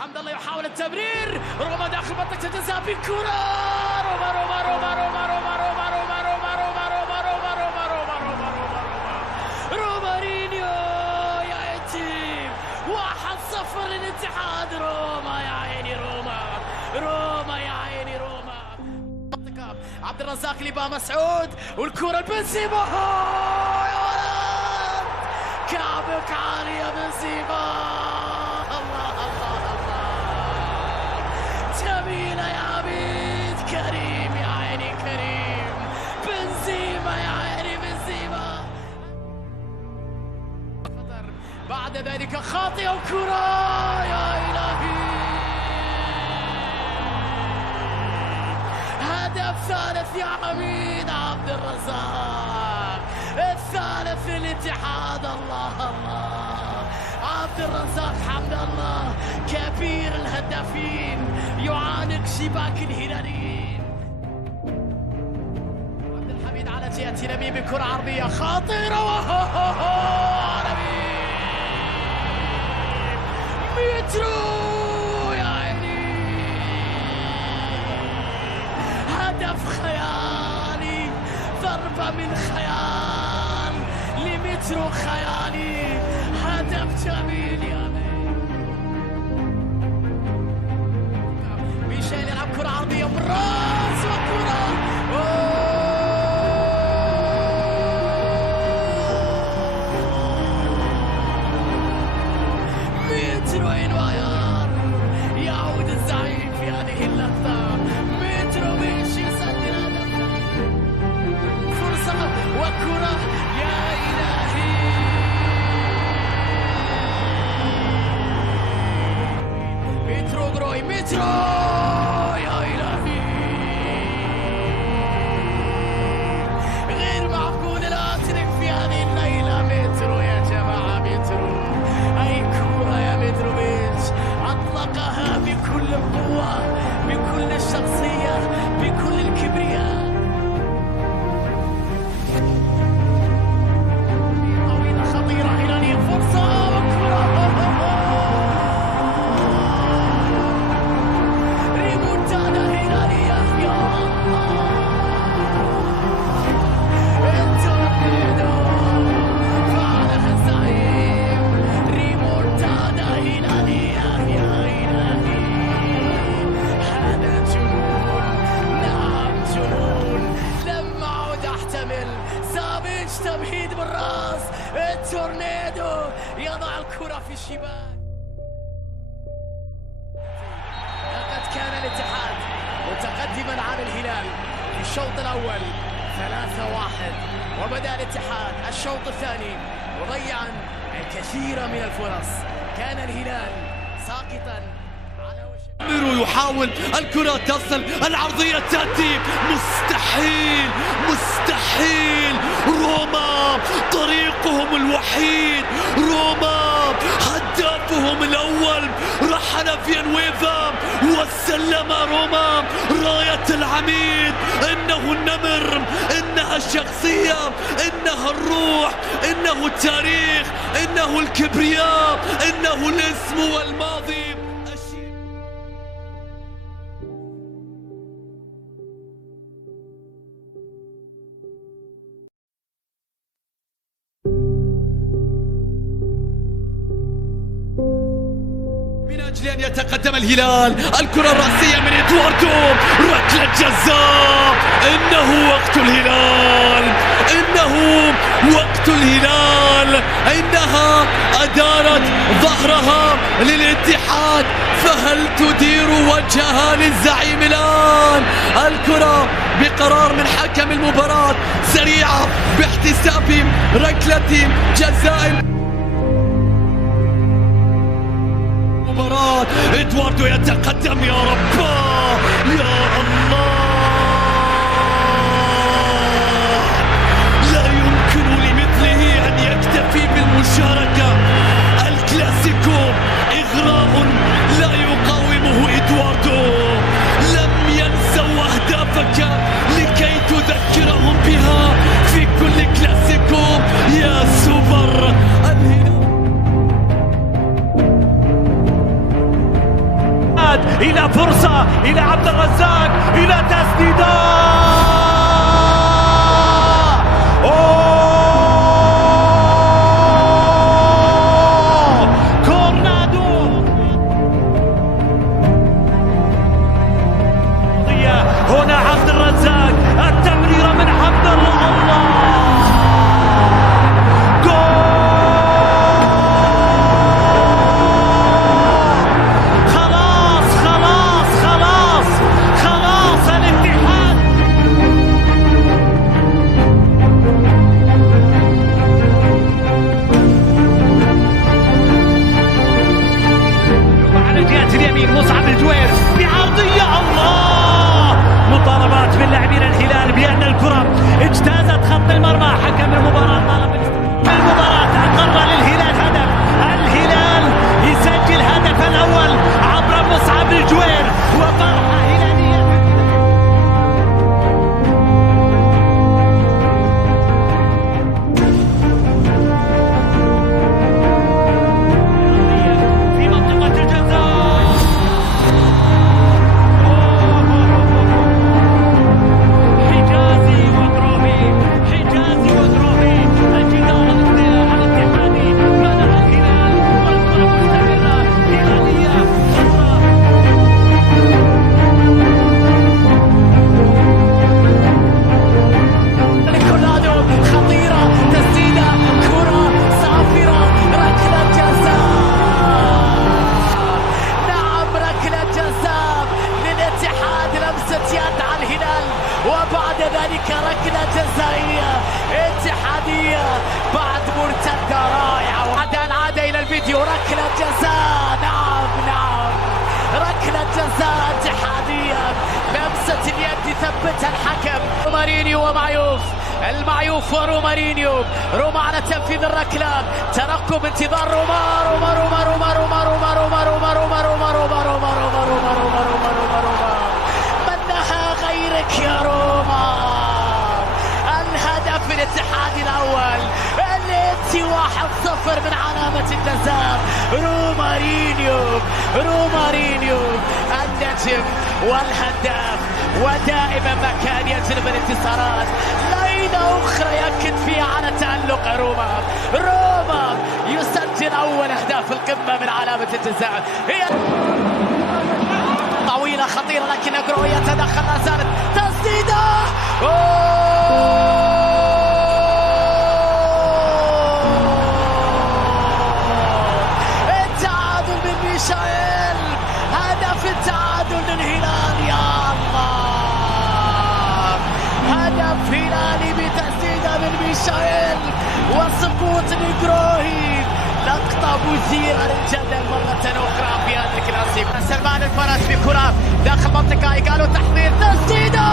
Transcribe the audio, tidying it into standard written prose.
حمد الله يحاول التمرير، روما داخل منطقة الجزاء بالكرة، روما روما روما روما روما روما روما روما روما روما روما روما روما روما روما رومارينيو يا يتيم. 1-0 للاتحاد. روما يا عيني، روما روما يا عيني روما. عبد الرزاق لبا مسعود والكرة لبنزيما. يا ولد كعبك عالي يا بنزيما. الله الله الله، جميلة يا عبيد. كريم يا عيني كريم. بنزيما يا عيني بنزيما. بعد ذلك خاطئة وكرة. يا إلهي، هدف ثالث يا عميد عبد الرزاق، الثالث للاتحاد. الله الله، عبد الرزاق حمد الله كبير الهدافين يعانق شباك الهلاليين. عبد الحميد على جهة نبيل بكرة عرضية خاطرة. مترو يا عيني، هدف خيالي، ضربة من خيال لمترو خيالي، هدف جميل يا مين. ميشيل يلعب كرة عرضية بالراس وكرة مترو انوايار. يعود الزعيم في هذه اللحظة. مترو ماشي يسجل فرصة وكرة. يا إلهي، مترو جروي مترو. يا إلهي، غير معقول الأترك في هذه الليلة. مترو يا جماعة، مترو أي كرة يا متروفيتش، أطلقها بكل القوة، بكل الشخصية، بكل الكبرياء. طويلة خطيرة هلالية، فرصة وكرة. ريمونتادا هلالية. يا الله، التورنيدو فعلها الزعيم. ريمونتادا هلالية. يا إلهي، هذا جنون، نعم جنون. لم أعد أحتمل. سافيتش تمهيد بالراس. التورنيدو يضع الكرة في الشباك. لقد كان الاتحاد متقدما على الهلال في الشوط الأول 3-1، وبدأ الاتحاد الشوط الثاني مضيعا الكثير من الفرص. كان الهلال ساقطا على وشك. ميرو يحاول، الكرة تصل، العرضية تأتي. مستحيل مستحيل. روما طريقهم الوحيد، روما هدافهم الأول. رحل فينويفا وسلم روما راية العميد. إنه النمر، إنها الشخصية، إنها الروح، إنه التاريخ، إنه الكبرياء، إنه الاسم والماضي. من أجل أن يتقدم الهلال، الكرة الرأسية من إدواردو، ركلة جزاء. إنه وقت الهلال، إنه وقت الهلال. إنها أدارت ظهرها للاتحاد، فهل تدير وجهها للزعيم الآن؟ الكرة بقرار من حكم المباراة سريعة باحتساب ركلة جزاء. إدواردو يتقدم. يا رب يا الله، لا يمكن لمثله أن يكتفي بالمشاركة. الكلاسيكو إغراء لا يقاومه إدواردو. لم ينسوا أهدافك لكي تذكرهم بها في كل كلاسيكو يا سوبر. الاتحاد إلى فرصة إلى عبد الرزاق إلى تسديدة. هنا عبد الرزاق التمريرة من عبد الله، جول. خلاص خلاص خلاص خلاص الاتحاد. وعلى جهة اليمين مصعب الجوير بعرضية، الله. مطالبات من لاعبين الهلال بأن الكرة اجتازت خط المرمى. حكم المباراة طالب المباراة أقر للهلال هدف. الهلال يسجل هدف الأول عبر مصعب الجوير وفرحة هلالية. في منطقة الجزاء وبعد ذلك ركلة جزائية اتحادية بعد مرتدة رائعة. وبعد أن عاد إلى الفيديو ركلة جزاء، نعم ركلة جزاء اتحادية، لمسة اليد ثبتها الحكم. رومارينيو ومعيوف، المعيوف ورومارينيو. روما على تنفيذ الركلة، ترقب انتظار روما روما روما روما روما روما روما روما روما روما روما روما روما روما روما روما روما منها غيرك يا روما. الهدف الاتحاد الأول، الاتي 1-0 من علامة الجزاء. رومارينيو النجم والهداف، ودائما ما كان يجلب الانتصارات. ليلة أخرى يأكد فيها على تألق روما يسجل أول أهداف القمة من علامة الجزاء. هي طويلة خطيرة لكن أجرو يتدخل، لا زالت تسديدة. التعادل من ميشائيل، هدف التعادل للهلال. يا الله، هدف هلالي بتسديدة من ميشائيل وسقوط نيجروهي. لقطة مثيرة للجدل مرة أخرى في هذا الكلاسيكو. سلمان الفرج بكرة داخل منطقة، قالوا تحضير تسديدة.